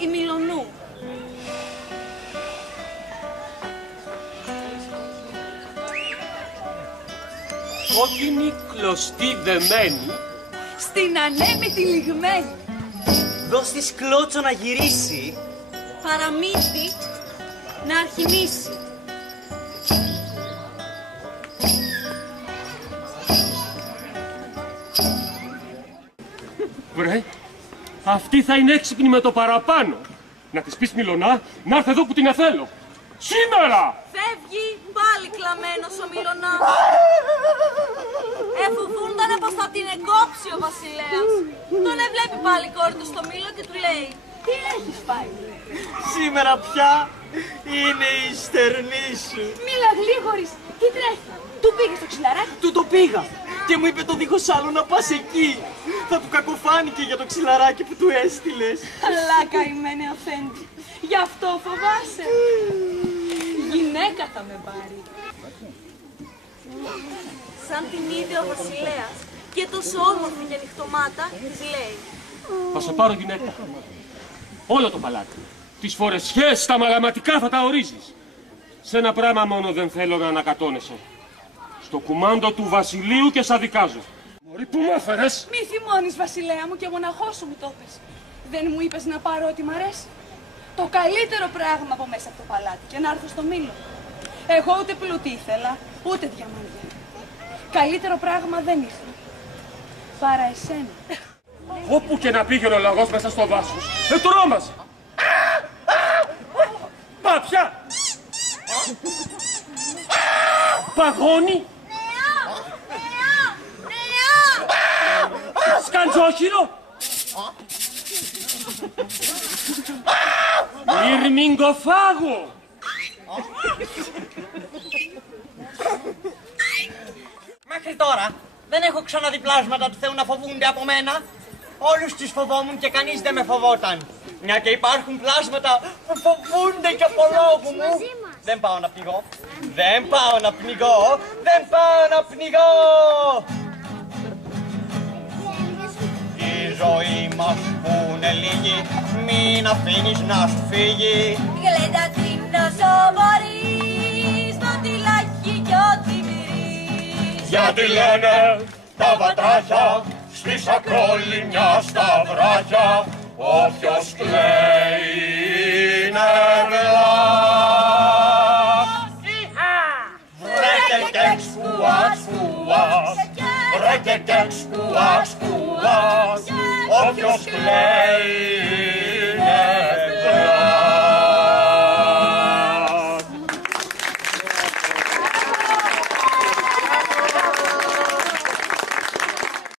Η Μιλονού. Κόκκινη κλωστή δεμένη, Στην ανέμητη λιγμένη. Δώσ' της κλώτσο να γυρίσει. Παραμύθι να αρχιμήσει. βρε, αυτή θα είναι έξυπνη με το παραπάνω. Να της πεις Μιλονά, να έρθει εδώ που την θέλω. Σήμερα! Φεύγει πάλι κλαμμένος ο Μιλονάς. Εφοβούντανε πως θα την εγκόψει ο βασιλέας. Τον έβλεπει πάλι η κόρη του στο Μήλο και του λέει: τι έχεις πάει? Σήμερα πια είναι η στερνή σου. Μίλα γλίγορης, τι τρέχει? Του πήγες το ξυλαράκι? Του το πήγα και μου είπε το δίχως άλλο να πας εκεί. Θα του κακοφάνηκε για το ξυλαράκι που του έστειλες. Αλλά καημένε αφέντη, γι' αυτό φοβάσαι. Γυναίκα θα με πάρει. Σαν την είδε ο βασιλέας και τόσο όμορφη και νυχτωμάτα, της λέει: Θα σε πάρω γυναίκα. Όλο το παλάτι. Τις φορεσιές, τα μαλαματικά θα τα ορίζεις. Σε ένα πράγμα μόνο δεν θέλω να ανακατώνεσαι. Στο κουμάντο του βασιλείου και σ' αδικάζω. Μωρή, που μ' έφερες? Μη θυμώνεις, βασιλέα μου, και μοναχός σου μου το πες. Δεν μου είπες να πάρω ό,τι μ' αρέσει? Το καλύτερο πράγμα από μέσα από το παλάτι και να έρθω στο Μήλο. Εγώ ούτε πλούτη ήθελα, ούτε διαμάντια. Καλύτερο πράγμα δεν είχα. Παρά εσένα. Όπου και να πήγαινε ο λαγός μέσα στο δάσος, δεν τρόμαζε. Πάπια! Παγώνει! Σκαντζόχυρο! Μυρμηγκοφάγο! Μέχρι τώρα δεν έχω ξαναδεί πλάσματα του Θεού να φοβούνται από μένα. Όλους τους φοβόμουν και κανείς δεν με φοβόταν. Μια και υπάρχουν πλάσματα που φοβούνται και από λόγου μου. Δεν πάω να πνιγώ. Δεν πάω να πνιγώ. Δεν πάω να πνιγώ. Η ζωή μας που είναι λίγη, μην αφήνεις να σου φύγει. Γλέντα την όσο μπορείς, το τυλάκι κι ό,τι μυρίζεις. Γιατί λένε τα βατράχια στις ακρόλυμια στα βράχια, όποιος κλαίει είναι βλάς. Βρέτε κεξ κουάς κουάς, βρέτε κεξ κουάς κουάς, όποιος κλαίει